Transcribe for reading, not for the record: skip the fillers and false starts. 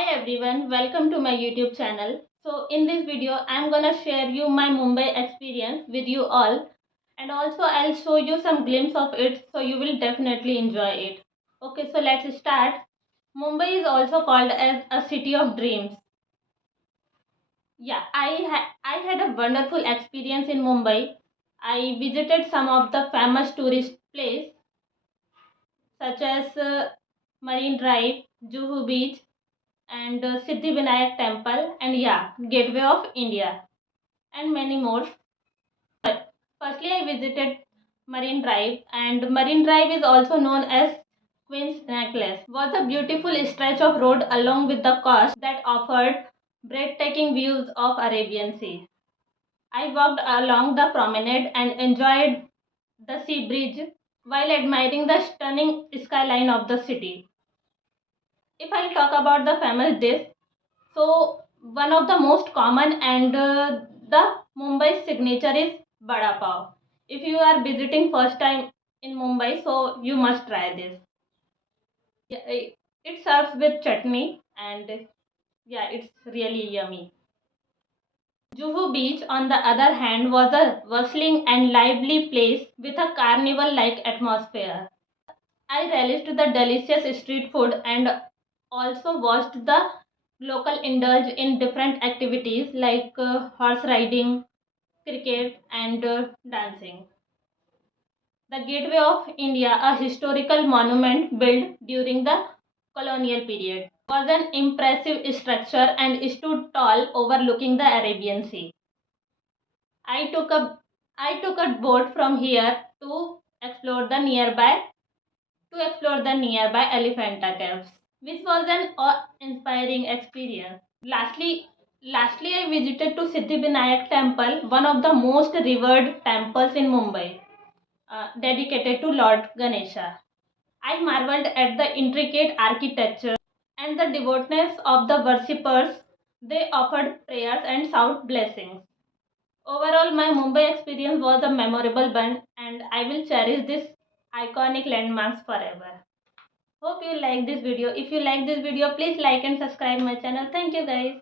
Hi everyone, welcome to my YouTube channel. So in this video, I'm gonna share you my Mumbai experience with you all, and also I'll show you some glimpse of it, so you will definitely enjoy it. Okay, so let's start. Mumbai is also called as a city of dreams. Yeah, I had a wonderful experience in Mumbai. I visited some of the famous tourist places such as Marine Drive, Juhu Beach, and Siddhivinayak Temple, and yeah, Gateway of India, and many more. Firstly, I visited Marine Drive, and Marine Drive is also known as Queen's Necklace. Was a beautiful stretch of road along with the coast that offered breathtaking views of Arabian Sea. I walked along the promenade and enjoyed the sea bridge while admiring the stunning skyline of the city. If I'll talk about the famous dish, so one of the most common and the Mumbai signature is Vada Pav. If you are visiting first time in Mumbai, so you must try this. Yeah, it serves with chutney and yeah, it's really yummy. Juhu Beach, on the other hand, was a bustling and lively place with a carnival-like atmosphere. I relished the delicious street food and also watched the local indulge in different activities like horse riding, cricket, and dancing. The Gateway of India, a historical monument built during the colonial period, was an impressive structure and stood tall overlooking the Arabian Sea. I took a I took a boat from here explore the nearby to explore the nearby Elephanta Caves, which was an awe-inspiring experience. Lastly, I visited to Siddhivinayak Temple, one of the most revered temples in Mumbai, dedicated to Lord Ganesha. I marveled at the intricate architecture and the devoutness of the worshippers. They offered prayers and sought blessings. Overall, my Mumbai experience was a memorable one, and I will cherish this iconic landmarks forever. Hope you like this video. If you like this video, please like and subscribe my channel. Thank you guys.